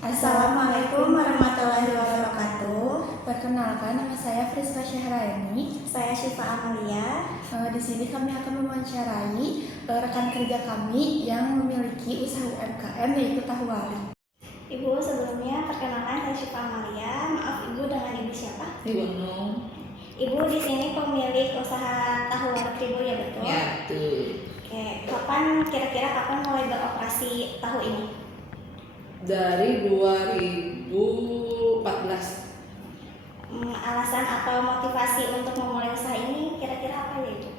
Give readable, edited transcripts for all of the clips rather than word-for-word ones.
Assalamualaikum warahmatullahi wabarakatuh. Perkenalkan, nama saya Friska Syahraini. Saya Syifa Amalia. Di sini kami akan mewawancarai rekan kerja kami yang memiliki usaha UMKM yaitu Tahu Wali. Ibu, sebelumnya perkenalkan saya Syifa Amalia. Maaf Ibu, dengan Ibu siapa? Ibu Nung. Ibu di sini pemilik usaha Tahu Wali Ibu, ya betul? Ya, betul. Oke, kira-kira kapan mulai beroperasi tahu ini? Dari 2014. Alasan atau motivasi untuk memulai usaha ini kira-kira apa ya Ibu?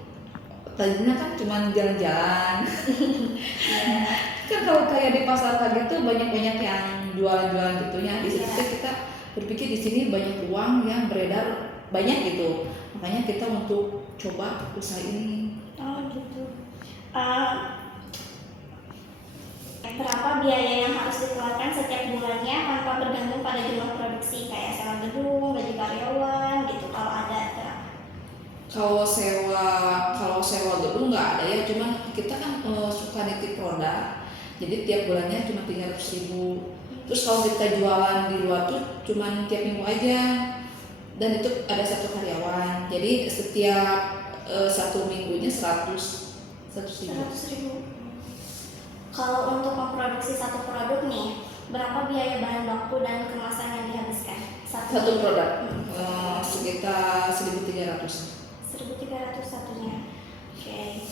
Tadinya kan cuma jalan-jalan. Kan kalau kayak di pasar kaget tuh banyak-banyak yang jualan-jualan gitunya. Di situ kita berpikir di sini banyak uang yang beredar banyak gitu. Makanya kita untuk coba usaha ini. Oh gitu. Berapa biaya yang harus dikeluarkan setiap bulannya tanpa bergantung pada jumlah produksi, kayak sewa gedung, gaji karyawan gitu, kalau ada berapa? Kalau sewa gedung nggak ada ya, cuman kita kan suka nitip produk, jadi tiap bulannya cuma 300.000. Terus kalau kita jualan di luar tuh cuma tiap minggu aja, dan itu ada satu karyawan, jadi setiap satu minggunya 100.000. Kalau untuk memproduksi satu produk nih, berapa biaya bahan baku dan kemasan yang dihabiskan? Satu produk sekitar 1.300. 1.300 satunya. Oke.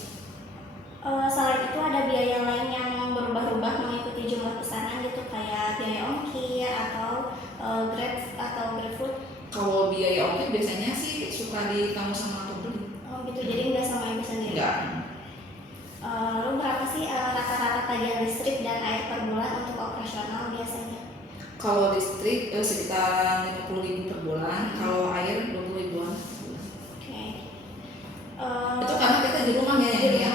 Selain itu ada biaya lain yang berubah-ubah mengikuti jumlah pesanan gitu, kayak biaya ongkir atau Grab atau GrabFood. Kalau biaya ongkir biasanya sih suka ditanggung sama pembeli. Oh gitu, jadi nggak sama ibu sendiri? Enggak. Lalu berapa sih rata-rata tagihan listrik dan air per bulan untuk operasional biasanya? Kalau listrik sekitar 50.000 per bulan, kalau air 20.000-an per bulan. Oke. Itu karena kita di rumah ya, Iya.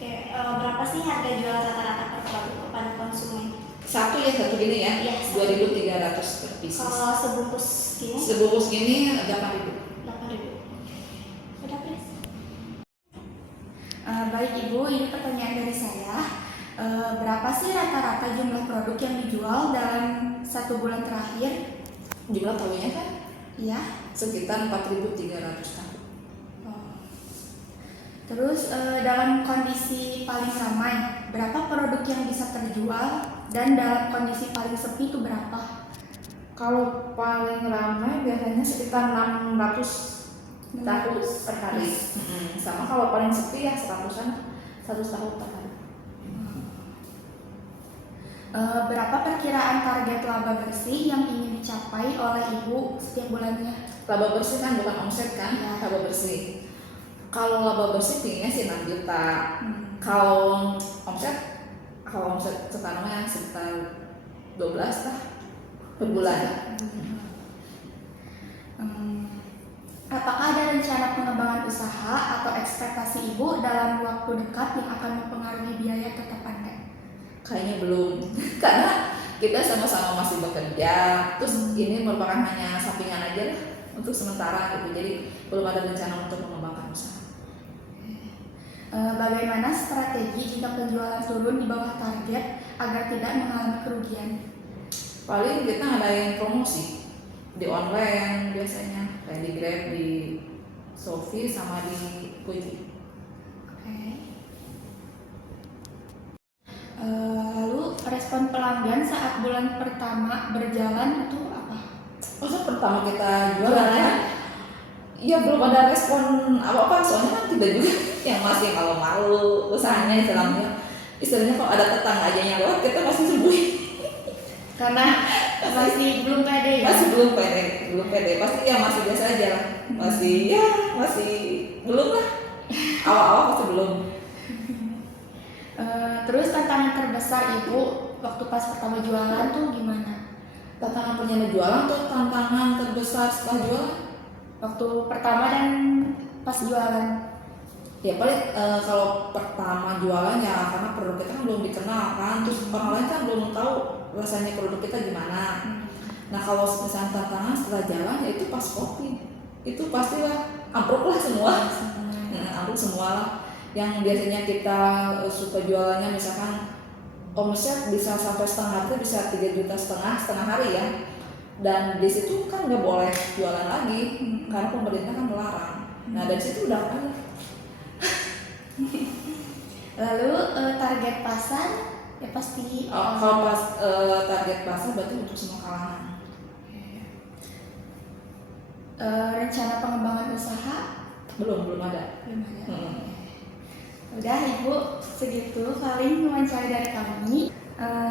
Oke, berapa sih harga jual rata-rata per produk kepada konsumen? Satu gini ya, Iya, 2.300 per pieces. Kalau sebungkus gini? Sebungkus gini 8.000. 8.000. Udah, Pres? Baik Ibu, ini pertanyaan dari saya. Berapa sih rata-rata jumlah produk yang dijual dalam satu bulan terakhir? Jumlah tahunya kan Iya. sekitar 4.300 tahun. Terus dalam kondisi paling ramai, berapa produk yang bisa terjual? Dan dalam kondisi paling sepi itu berapa? Kalau paling ramai biasanya sekitar 600 tahun per hari. Sama kalau paling sepi ya 100-an, 100 tahun per hari. Berapa perkiraan target laba bersih yang ingin dicapai oleh Ibu setiap bulannya? Laba bersih kan bukan omset kan, Ya. laba bersih. Kalau laba bersih tingginya sih 6 juta. Kalau omset sekarang ya sekitar 12 lah per bulan. Apakah ada rencana pengembangan usaha atau ekspektasi Ibu dalam waktu dekat yang akan mempengaruhi biaya tetap Anda? Kayaknya belum, karena kita sama-sama masih bekerja. Terus ini merupakan hanya sampingan aja lah untuk sementara gitu. Jadi belum ada rencana untuk mengembangkan usaha. Bagaimana strategi jika penjualan turun di bawah target agar tidak mengalami kerugian? Paling kita ngadain promosi di online biasanya, kayak di Grab, di Shopee, sama di Gojek. Lalu respon pelanggan saat bulan pertama berjalan itu apa? Saat pertama kita jualan, ya belum ada respon apa-apa, soalnya kan kita juga yang masih malu-malu usahanya istilahnya kalau ada tetangga aja yang lewat kita masih sembunyi. Karena masih belum pede ya? Masih belum pede, pasti ya masih biasa aja lah, masih belum lah, awal-awal masih belum. Terus tantangan terbesar Ibu waktu pas pertama jualan tuh gimana? Tantangan punya jualan tuh tantangan terbesar setelah jualan? Waktu pertama dan pas jualan? Ya paling kalau pertama jualan ya karena produk kita kan belum dikenal kan, terus orang lain kan belum tahu rasanya produk kita gimana. Nah kalau misalnya tantangan setelah jalan ya itu pas COVID, itu pastilah ambruk lah semua. Ambruk semua lah. Yang biasanya kita suka jualannya misalkan omset bisa sampai setengah hari, bisa 3,5 juta setengah hari ya. Dan di situ kan nggak boleh jualan lagi karena pemerintah kan melarang. Nah dari situ udah banyak. Lalu target pasar ya pasti Kalau target pasar berarti untuk semua kalangan. rencana pengembangan usaha Belum ada. belum ada. Udah Ibu, segitu paling wawancara dari kami.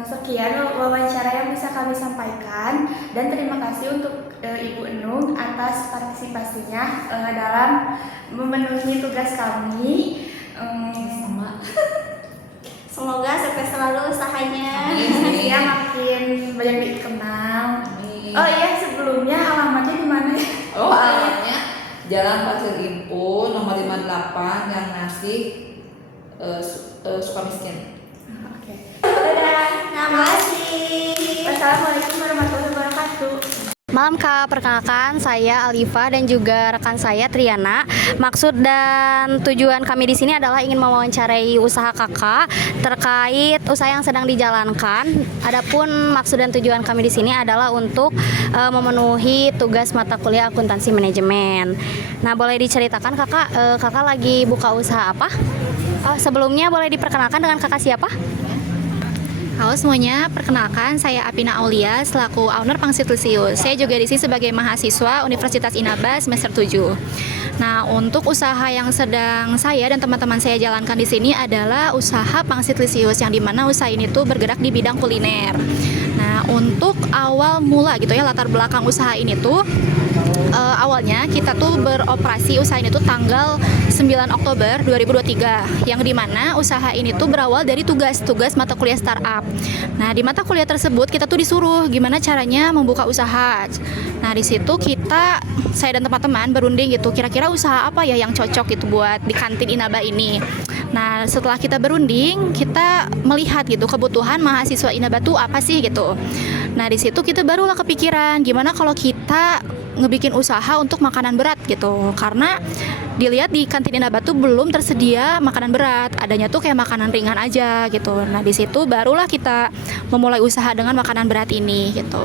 Sekian wawancara yang bisa kami sampaikan dan terima kasih untuk Ibu Enung atas partisipasinya dalam memenuhi tugas kami. Sama. Semoga sukses selalu usahanya. Ya makin banyak dikenal. Amin. Oh iya, sebelumnya alamatnya di mana ya? Alamatnya Jalan Pasir Impu nomor 58 yang ngasih Sukamiskin. Oke. Dadah, terima kasih. Wassalamualaikum warahmatullahi wabarakatuh. Malam Kak, perkenalkan saya Alifa dan juga rekan saya Triana. Maksud dan tujuan kami di sini adalah ingin mewawancarai usaha Kakak terkait usaha yang sedang dijalankan. Adapun maksud dan tujuan kami di sini adalah untuk memenuhi tugas mata kuliah akuntansi manajemen. Nah, boleh diceritakan Kakak lagi buka usaha apa? Sebelumnya boleh diperkenalkan dengan Kakak siapa? Halo semuanya, perkenalkan saya Apina Aulia selaku owner Pangsit Lisius. Saya juga di sini sebagai mahasiswa Universitas Inaba semester 7. Nah, untuk usaha yang sedang saya dan teman-teman saya jalankan di sini adalah usaha Pangsit Lisius yang dimana usaha ini tuh bergerak di bidang kuliner. Nah, untuk awal mula gitu ya, latar belakang usaha ini tuh awalnya kita tuh beroperasi usaha ini tuh tanggal 9 Oktober 2023 yang dimana usaha ini tuh berawal dari tugas mata kuliah startup. Nah, di mata kuliah tersebut kita tuh disuruh gimana caranya membuka usaha. Nah, di situ saya dan teman-teman berunding gitu, kira-kira usaha apa ya yang cocok gitu buat di kantin Inaba ini. Nah, setelah kita berunding, kita melihat gitu kebutuhan mahasiswa Inaba tuh apa sih gitu. Nah, di situ kita barulah kepikiran gimana kalau kita ngebikin usaha untuk makanan berat gitu, karena dilihat di kantin Inaba tuh belum tersedia makanan berat, adanya tuh kayak makanan ringan aja gitu. Nah, di situ barulah kita memulai usaha dengan makanan berat ini gitu.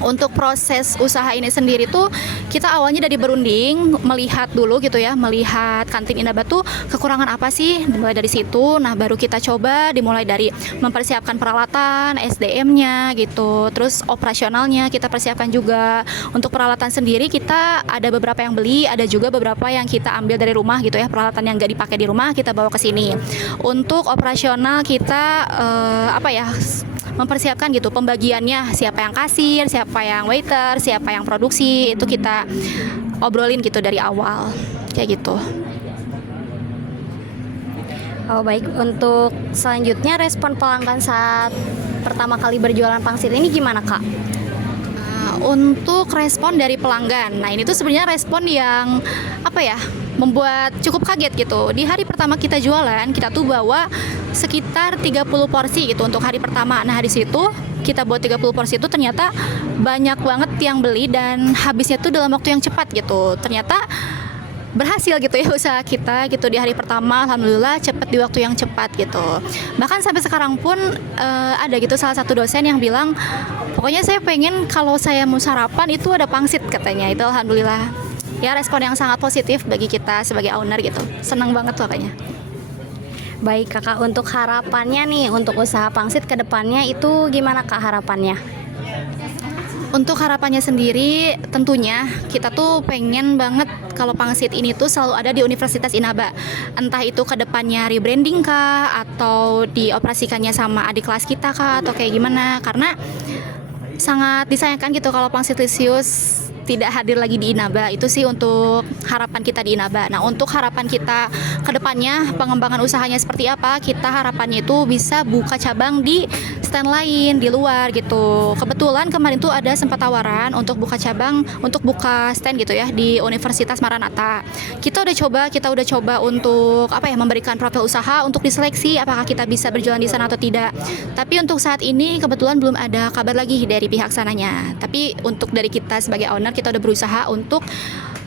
Untuk proses usaha ini sendiri tuh kita awalnya dari berunding, melihat dulu gitu ya, melihat kantin Inaba tuh kekurangan apa sih, dimulai dari situ. Nah, baru kita coba dimulai dari mempersiapkan peralatan, SDM-nya gitu, terus operasionalnya kita persiapkan juga. Untuk peralatan sendiri kita ada beberapa yang beli, ada juga beberapa yang kita ambil dari rumah gitu ya, peralatan yang gak dipakai di rumah kita bawa ke sini. Untuk operasional kita mempersiapkan gitu pembagiannya, siapa yang kasir, siapa yang waiter, siapa yang produksi, itu kita obrolin gitu dari awal kayak gitu. Oh baik, untuk selanjutnya respon pelanggan saat pertama kali berjualan pangsit ini gimana Kak? Untuk respon dari pelanggan, nah ini tuh sebenarnya respon yang membuat cukup kaget gitu. Di hari pertama kita jualan, kita tuh bawa sekitar 30 porsi gitu untuk hari pertama. Nah, di situ kita buat 30 porsi itu ternyata banyak banget yang beli dan habisnya tuh dalam waktu yang cepat gitu. Ternyata berhasil gitu ya usaha kita gitu di hari pertama, alhamdulillah cepat di waktu yang cepat gitu. Bahkan sampai sekarang pun ada gitu salah satu dosen yang bilang, pokoknya saya pengen kalau saya mau sarapan itu ada pangsit katanya. Itu alhamdulillah ya respon yang sangat positif bagi kita sebagai owner gitu. Senang banget tuh kayaknya. Baik Kakak, untuk harapannya nih untuk usaha pangsit ke depannya itu gimana Kak harapannya? Untuk harapannya sendiri tentunya kita tuh pengen banget kalau pangsit ini tuh selalu ada di Universitas Inaba. Entah itu ke depannya rebranding kah atau dioperasikannya sama adik kelas kita kah atau kayak gimana, karena sangat disayangkan gitu kalau Pangsit Lisius tidak hadir lagi di Inaba. Itu sih untuk harapan kita di Inaba. Nah, untuk harapan kita ke depannya pengembangan usahanya seperti apa, kita harapannya itu bisa buka cabang di stand lain di luar gitu. Kebetulan kemarin tuh ada sempat tawaran untuk buka cabang, untuk buka stand gitu ya di Universitas Maranatha. Kita udah coba untuk memberikan profil usaha untuk diseleksi apakah kita bisa berjualan di sana atau tidak. Tapi untuk saat ini kebetulan belum ada kabar lagi dari pihak sananya. Tapi untuk dari kita sebagai owner, kita udah berusaha untuk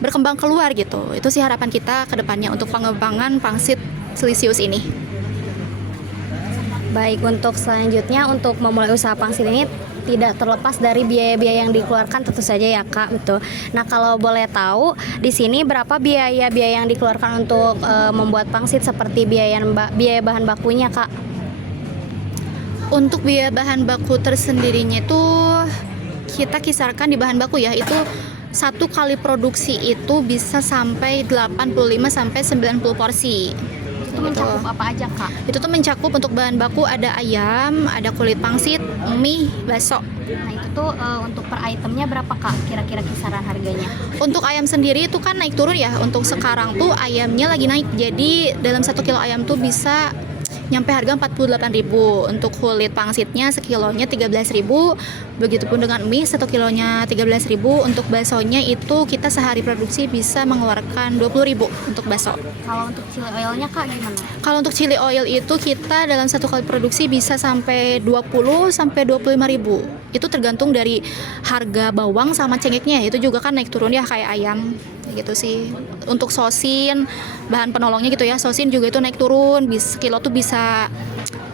berkembang keluar gitu. Itu sih harapan kita ke depannya untuk pengembangan Pangsit Lisius ini. Baik, untuk selanjutnya untuk memulai usaha pangsit ini tidak terlepas dari biaya-biaya yang dikeluarkan tentu saja ya Kak, betul. Nah, kalau boleh tahu di sini berapa biaya-biaya yang dikeluarkan untuk membuat pangsit seperti biaya bahan bakunya Kak? Untuk biaya bahan baku tersendirinya itu kita kisarkan di bahan baku ya, itu satu kali produksi itu bisa sampai 85 sampai 90 porsi. Itu mencakup apa aja Kak? Itu tuh mencakup untuk bahan baku ada ayam, ada kulit pangsit, mie, bakso. Nah, itu tuh untuk per itemnya berapa Kak? Kira-kira kisaran harganya? Untuk ayam sendiri itu kan naik turun ya. Untuk sekarang tuh ayamnya lagi naik. Jadi dalam 1 kilo ayam tuh bisa nyampe harga 48.000. Untuk kulit pangsitnya sekilonya 13.000. Begitupun dengan mie 1 kilonya 13.000. Untuk baksonya itu kita sehari produksi bisa mengeluarkan 20.000 untuk bakso. Kalau untuk chili oilnya Kak gimana? Kalau untuk chili oil itu kita dalam 1 kali produksi bisa sampai 20 sampai 25.000. Itu tergantung dari harga bawang sama cengeknya. Itu juga kan naik turun ya kayak ayam. Gitu sih. Untuk sosin, bahan penolongnya gitu ya. Sosin juga itu naik turun. Sekilo tuh bisa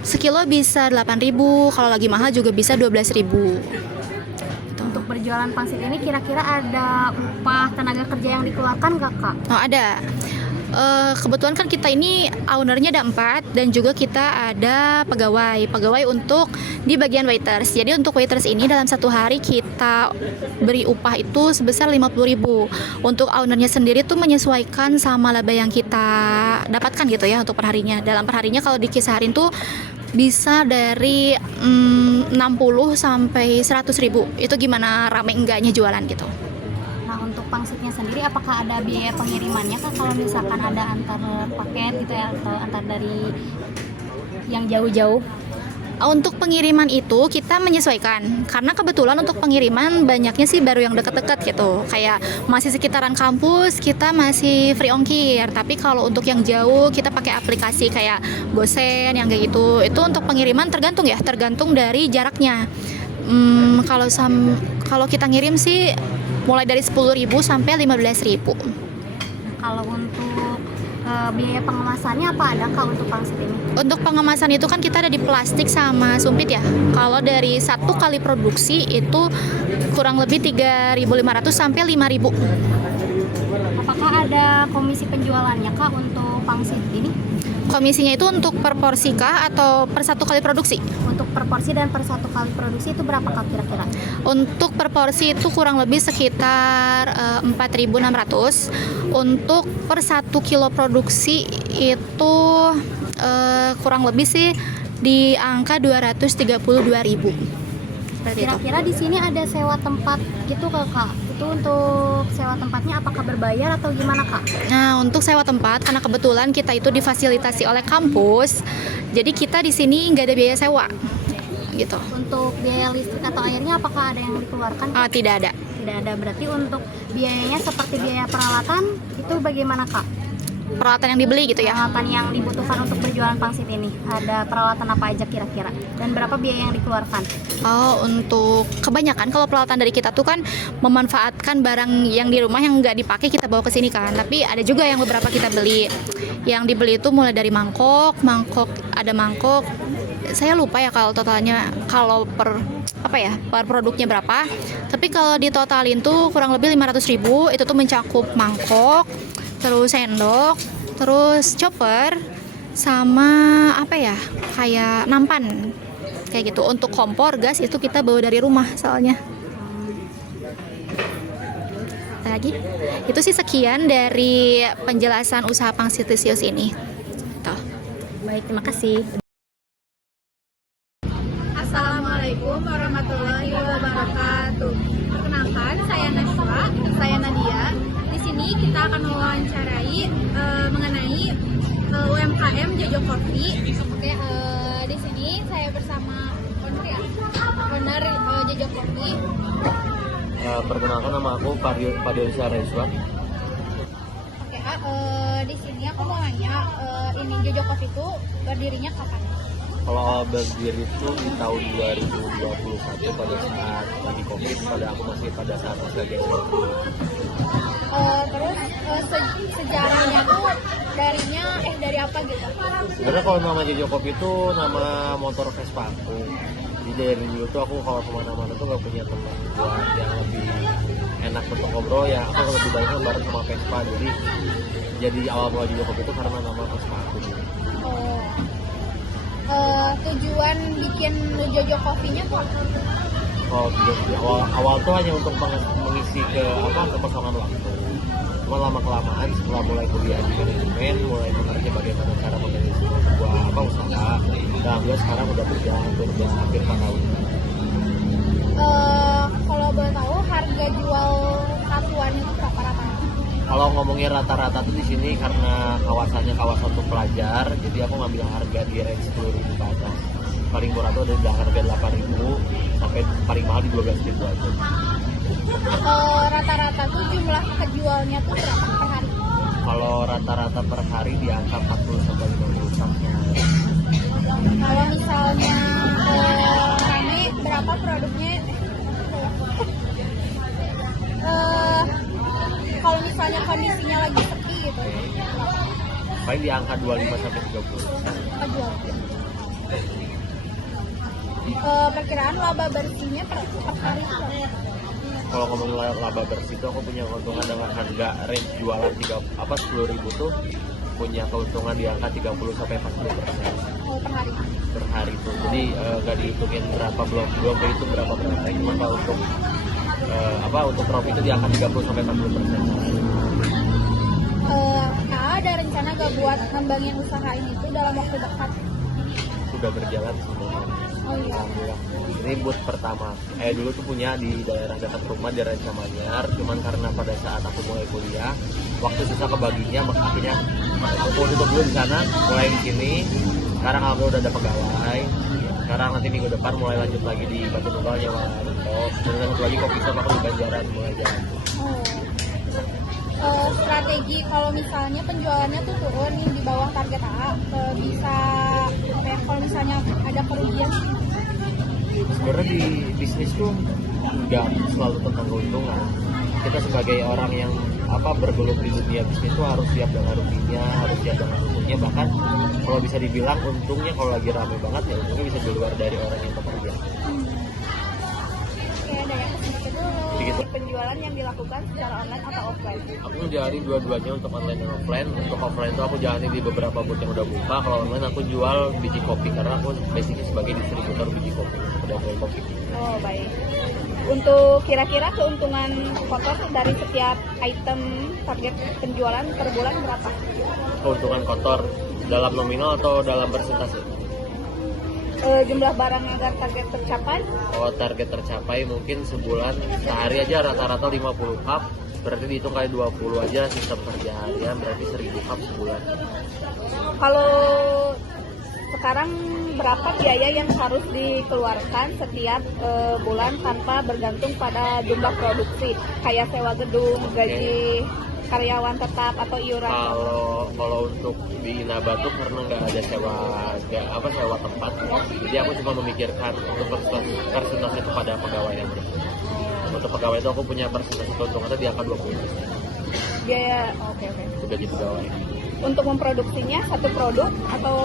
8.000. Kalau lagi mahal juga bisa 12.000. Untuk berjualan pangsit ini kira-kira ada upah tenaga kerja yang dikeluarkan nggak Kak? Oh, ada. Kebetulan kan kita ini ownernya ada 4 dan juga kita ada pegawai untuk di bagian waiters. Jadi untuk waiters ini dalam 1 hari kita beri upah itu sebesar 50.000. Untuk ownernya sendiri tuh menyesuaikan sama laba yang kita dapatkan gitu ya untuk perharinya. Dalam perharinya kalau dikisarin tuh bisa dari 60 sampai 100.000. Itu gimana rame enggaknya jualan gitu. Nah, untuk pangsitnya sendiri apakah ada biaya pengirimannya Kak kalau misalkan ada antar paket gitu ya atau antar dari yang jauh-jauh? Untuk pengiriman itu kita menyesuaikan karena kebetulan untuk pengiriman banyaknya sih baru yang deket-deket gitu, kayak masih sekitaran kampus kita masih free ongkir, tapi kalau untuk yang jauh kita pakai aplikasi kayak GoSend yang kayak gitu. Itu untuk pengiriman tergantung dari jaraknya. Kalau kita ngirim sih mulai dari 10.000 sampai 15.000. Kalau untuk biaya pengemasannya apa ada Kak untuk pangsit ini? Untuk pengemasan itu kan kita ada di plastik sama sumpit ya. Kalau dari 1 kali produksi itu kurang lebih 3.500 sampai 5.000. Apakah ada komisi penjualannya Kak untuk pangsit ini? Komisinya itu untuk per porsi kah atau per 1 kali produksi? Untuk per porsi dan per 1 kali produksi itu berapa Kak kira-kira? Untuk per porsi itu kurang lebih sekitar 4.600. Untuk per 1 kilo produksi itu kurang lebih sih di angka 232.000. Kira-kira di sini ada sewa tempat gitu Kak? Itu untuk sewa tempatnya apakah berbayar atau gimana Kak? Nah, untuk sewa tempat karena kebetulan kita itu difasilitasi oleh kampus, jadi kita di sini nggak ada biaya sewa, gitu. Untuk biaya listrik atau airnya apakah ada yang dikeluarkan? Tidak ada. Tidak ada. Berarti untuk biayanya seperti biaya peralatan itu bagaimana Kak? Peralatan yang dibeli gitu ya. Peralatan yang dibutuhkan untuk berjualan pangsit ini ada peralatan apa aja kira-kira? Dan berapa biaya yang dikeluarkan? Untuk kebanyakan kalau peralatan dari kita tuh kan memanfaatkan barang yang di rumah yang nggak dipakai kita bawa ke sini kan. Tapi ada juga yang beberapa kita beli. Yang dibeli itu mulai dari mangkok, ada mangkok. Saya lupa ya kalau totalnya kalau per produknya berapa. Tapi kalau ditotalin tuh kurang lebih 500.000. Itu tuh mencakup mangkok, terus sendok, terus chopper, sama kayak nampan kayak gitu. Untuk kompor gas itu kita bawa dari rumah soalnya. Lagi itu sih sekian dari penjelasan usaha Pangsitlisius ini. Tuh. Baik, terima kasih. Assalamualaikum warahmatullahi wabarakatuh. Perkenalkan, saya Najwa, saya Nadia. Di sini kita akan mewawancarai mengenai UMKM Jojo Coffee. Oke, di sini saya bersama owner Jojo Coffee. Perkenalkan, nama aku Padiosa Reswa. Oke, di sini aku mau nanya, ini Jojo Coffee itu berdirinya kapan? Kalau awal berdiri itu di tahun 2021 pada saat lagi COVID, pada aku masih pada saat lagi Terus sejarahnya tuh dari apa gitu? Sebenarnya kalau nama Jojo Kopi itu nama motor Vespa aku. Jadi dari dulu tuh aku kalau kemana-mana tuh gak punya teman buat yang lebih enak untuk ngobrol ya. Aku lebih banyak bareng sama Vespa. Jadi awal mula Jojo Kopi itu karena nama Vespa aku. Tujuan bikin Jojo Coffee-nya tuh apa? Oh, awal tuh hanya untuk mengisi kekosongan waktu. Cuma lama kelamaan setelah mulai kuliah di manajemen, mulai mengerti bagaimana cara memiliki sebuah usaha. Dan alhamdulillah sekarang udah berjalan hampir 4 tahun. Kalau boleh tahu harga jual satuan itu berapa rata-rata? Kalau ngomongin rata-rata tuh di sini karena kawasannya kawasan untuk pelajar, jadi aku ngambil harga di range 10.000 ke atas. Paling murah tuh ada harga 8.000 sampai paling mahal di 12.000 aja. Rata-rata tuh jumlah kejualnya tuh berapa per hari? Kalau rata-rata per hari di angka 40 sampai 50 tas. Kalau misalnya rame berapa produknya? Kalau misalnya kondisinya lagi sepi gitu, Paling di angka 25 sampai 30. kejual. Perkiraan laba bersihnya per hari itu berapa? Kalau ngomongin laba bersih itu aku punya keuntungan dengan harga range jualan 10.000 tuh punya keuntungan di angka 30 sampai 40% Per hari. per hari tuh. Jadi nggak dihitungin berapa belum kehitung berapa persen. Cuma kalau untuk profit itu di angka 30 sampai 40%. Ada rencana gak buat ngembangin usaha ini tuh dalam waktu dekat? Udah berjalan semua. Oh iya. Alhamdulillah. Ini booth pertama. Dulu tuh punya di daerah dekat rumah di Ranca Manyar. Cuman karena pada saat aku mulai kuliah, waktu susah kebaginya, makanya aku tutup dulu di sana, mulai di sini. Sekarang aku udah ada pegawai. Sekarang nanti minggu depan mulai lanjut lagi di Batu Tunggal nyewa laptop. Dan satu lagi kopi shop aku di Banjaran mulai jalan. Strategi kalau misalnya penjualannya tuh turun nih di bawah target A, bisa kalau misalnya ada kerugian? Sebenarnya di bisnis tuh nggak selalu tentang keuntungan. Kita sebagai orang yang bergelut di dunia bisnis tuh harus siap dengan ruginya, harus siap dengan untungnya. Bahkan kalau bisa dibilang untungnya kalau lagi rame banget ya untungnya bisa di luar dari orang yang bekerja. Oke, ada yang sedikit dulu. Begitu. Penjualan yang dilakukan secara online atau offline? Aku jalani dua-duanya untuk online dan offline. Untuk offline itu aku jalani di beberapa booth yang udah buka. Kalau online aku jual biji kopi karena aku basicnya sebagai distributor biji kopi, pedagang kopi. Oh baik. Untuk kira-kira keuntungan kotor dari setiap item target penjualan per bulan berapa? Keuntungan kotor dalam nominal atau dalam persentase? Jumlah barang agar target tercapai? Kalau target tercapai mungkin sebulan sehari aja rata-rata 50 cup, berarti dihitung kali 20 aja sistem kerja harian berarti 1000 cup sebulan. Kalau sekarang berapa biaya yang harus dikeluarkan setiap bulan tanpa bergantung pada jumlah produksi, kayak sewa gedung, gaji karyawan tetap atau iuran? Kalau untuk di Inabatu karena nggak ada sewa tempat, jadi aku cuma memikirkan untuk persentase kepada pegawai aja. Untuk pegawai itu aku punya persentase keuntungannya di angka 20%. Biaya, oke. Udah di pegawai. Untuk memproduksinya satu produk atau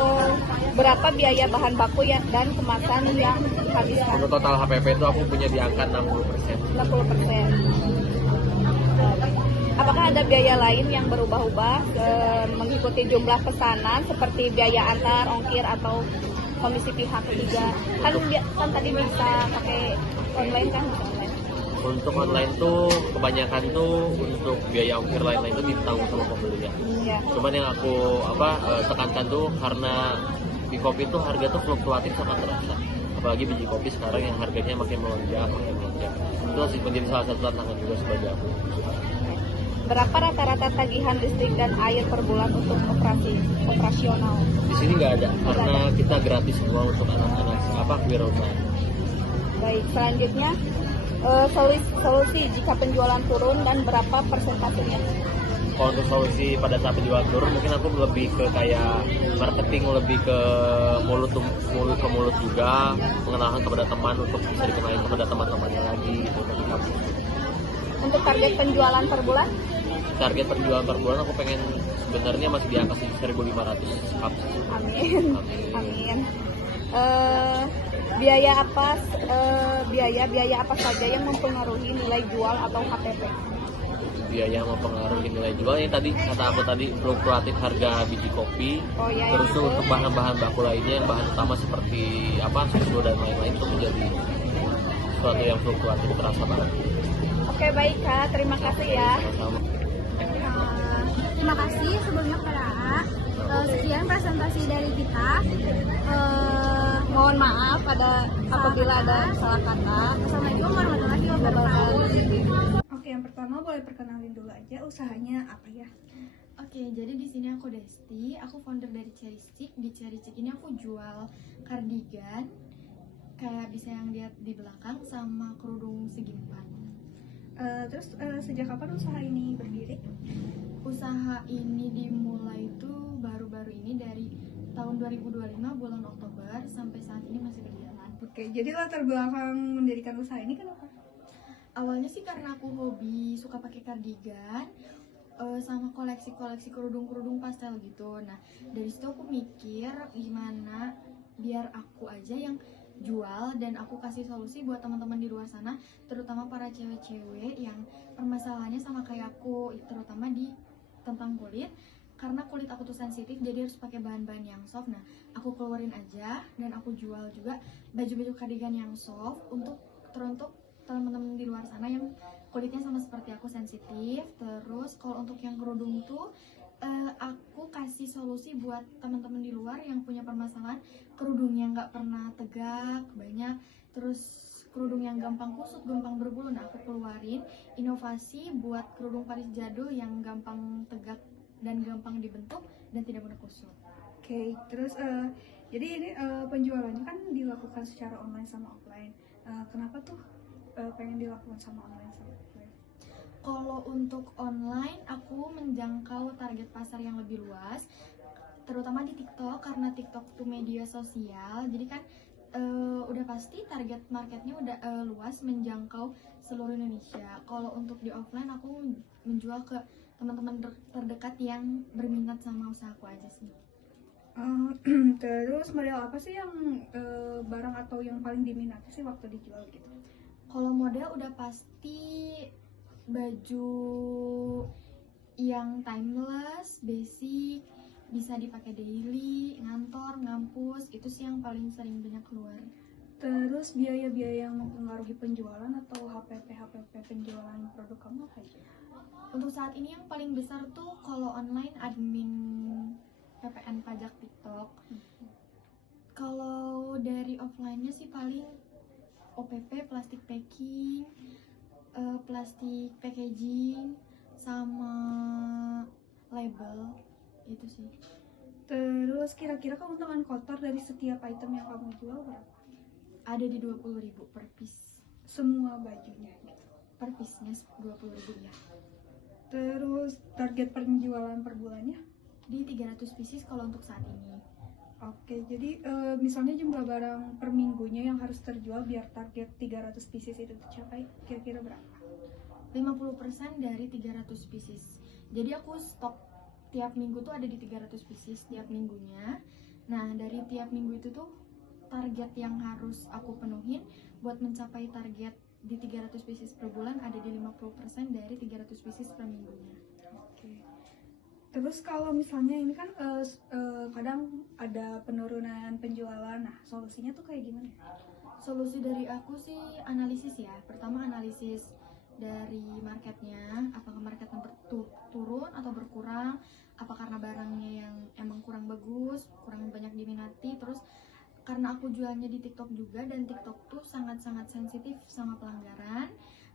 berapa biaya bahan baku dan kemasan yang dihabiskan? Untuk total HPP itu aku punya di angka 60%. 60%. Apakah ada biaya lain yang berubah-ubah mengikuti jumlah pesanan seperti biaya antar, ongkir atau komisi pihak ketiga? Kan tadi bisa pakai online kan? Bisa online. Untuk online tuh kebanyakan tuh untuk biaya ongkir lain-lain itu ditanggung sama pembeli ya. Ya. Cuman yang aku tekankan tuh karena di kopi tuh harga tuh fluktuatif sangat terasa. Apalagi biji kopi sekarang yang harganya makin melonjak. Itu masih menjadi salah satu tantangan juga sebagai aku. Berapa rata-rata tagihan listrik dan air per bulan untuk operasional? Di sini nggak ada karena kita gratis semua untuk anak-anak wirausaha. Baik, selanjutnya solusi jika penjualan turun dan berapa persentasenya? Kalau untuk solusi pada saat penjualan turun mungkin aku lebih ke kayak marketing, lebih ke mulut ke mulut juga, mengenalkan kepada teman untuk bisa dikenalin kepada teman-temannya lagi gitu. Untuk target penjualan per bulan? target penjualan per bulan aku pengen sebenarnya masih di angka 1.500 cup. Amin. Amin. Amin. Biaya apa saja yang mempengaruhi nilai jual atau HPP? Biaya yang mempengaruhi nilai jual yang tadi kata aku tadi fluktuatif harga biji kopi. Oh ya, Terus yang tuh itu. untuk bahan-bahan baku lainnya yang bahan utama seperti susu dan lain-lain itu menjadi sesuatu yang fluktuatif terasa banget. Oke, baik Kak, terima kasih ya. Sama-sama. Terima kasih sebelumnya kepada AA. Sekian presentasi dari kita. Mohon maaf apabila ada salah kata. Assalamualaikum warahmatullahi wabarakatuh. Oke, yang pertama boleh perkenalin dulu aja usahanya apa ya? Oke, jadi di sini aku Desti, aku founder dari Cherry Stick. Di Cherry Stick ini aku jual kardigan, kayak bisa yang lihat di belakang, sama kerudung segi empat. Terus sejak kapan usaha ini berdiri? Usaha ini dimulai itu baru-baru ini dari tahun 2025 bulan Oktober sampai saat ini masih berjalan. Oke, jadi latar belakang mendirikan usaha ini kenapa? Awalnya sih karena aku hobi suka pakai kardigan, sama koleksi-koleksi kerudung-kerudung pastel gitu. Nah, dari situ aku mikir gimana biar aku aja yang jual dan aku kasih solusi buat teman-teman di luar sana, terutama para cewek-cewek yang permasalahannya sama kayak aku, terutama di tentang kulit. Karena kulit aku tuh sensitif, jadi harus pakai bahan-bahan yang soft. Nah, aku keluarin aja dan aku jual juga baju-baju kardigan yang soft untuk teman-teman di luar sana yang kulitnya sama seperti aku sensitif. Terus kalau untuk yang kerudung tuh aku kasih solusi buat teman-teman di luar yang punya permasalahan kerudungnya nggak pernah tegak banyak, terus kerudung yang gampang kusut, gampang berbulu. Nah, aku keluarin inovasi buat kerudung Paris jadul yang gampang tegak dan gampang dibentuk dan tidak mudah kusut. Oke, terus jadi ini penjualannya kan dilakukan secara online sama offline. Kenapa tuh pengen dilakukan sama online sama offline? Kalau untuk online, aku menjangkau target pasar yang lebih luas, terutama di TikTok, karena TikTok itu media sosial. Jadi kan udah pasti target marketnya udah luas, menjangkau seluruh Indonesia. Kalau untuk di offline, aku menjual ke teman-teman terdekat yang berminat sama usahaku aja sih. Terus model apa sih yang barang atau yang paling diminati sih waktu dijual gitu? Kalau model udah pasti baju yang timeless, basic, bisa dipakai daily, ngantor, ngampus, itu sih yang paling sering banyak keluar. Terus biaya-biaya yang mempengaruhi penjualan atau HPP penjualan produk kamu apa aja? Untuk saat ini yang paling besar tuh kalau online admin PPN pajak TikTok. Kalau dari offline-nya sih paling OPP, plastik packing, plastik packaging, sama label, itu sih. Terus kira-kira keuntungan kotor dari setiap item yang kamu jual berapa? Ada di 20.000 per piece. Semua bajunya gitu. Per piece-nya 20.000 ya. Terus target penjualan per bulannya? Di 300 pieces kalau untuk saat ini. Oke, jadi misalnya jumlah barang per minggunya yang harus terjual biar target 300 pieces itu tercapai, kira-kira berapa? 50% dari 300 pieces. Jadi aku stok tiap minggu tuh ada di 300 pieces tiap minggunya. Nah, dari tiap minggu itu tuh target yang harus aku penuhin buat mencapai target di 300 pieces per bulan ada di 50% dari 300 pieces per minggunya. Oke. Terus kalau misalnya ini kan kadang ada penurunan penjualan, nah solusinya tuh kayak gimana? Solusi dari aku sih analisis ya. Pertama analisis dari marketnya, apakah marketnya turun atau berkurang, apa karena barangnya yang emang kurang bagus, kurang banyak diminati. Terus karena aku jualnya di TikTok juga dan TikTok tuh sangat-sangat sensitif sama pelanggaran,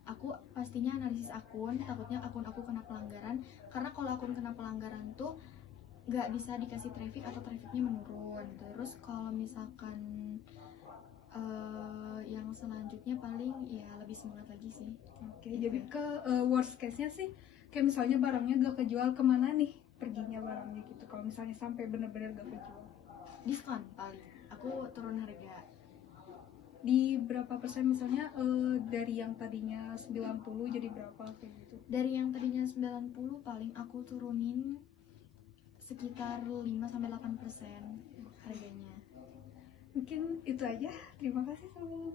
aku pastinya analisis akun, takutnya akun aku kena pelanggaran. Karena kalau akun kena pelanggaran tuh nggak bisa dikasih traffic atau trafficnya menurun. Terus kalau misalkan yang selanjutnya paling ya lebih semangat lagi sih. Oke, jadi ke worst case-nya sih kayak misalnya barangnya gak kejual, kemana nih perginya barangnya gitu kalau misalnya sampai benar-benar gak kejual? Diskon paling, aku turun harga. di berapa persen, misalnya dari yang tadinya 90 jadi berapa kayak gitu? Dari yang tadinya 90 paling aku turunin sekitar 5-8% harganya. Mungkin itu aja. Terima kasih sama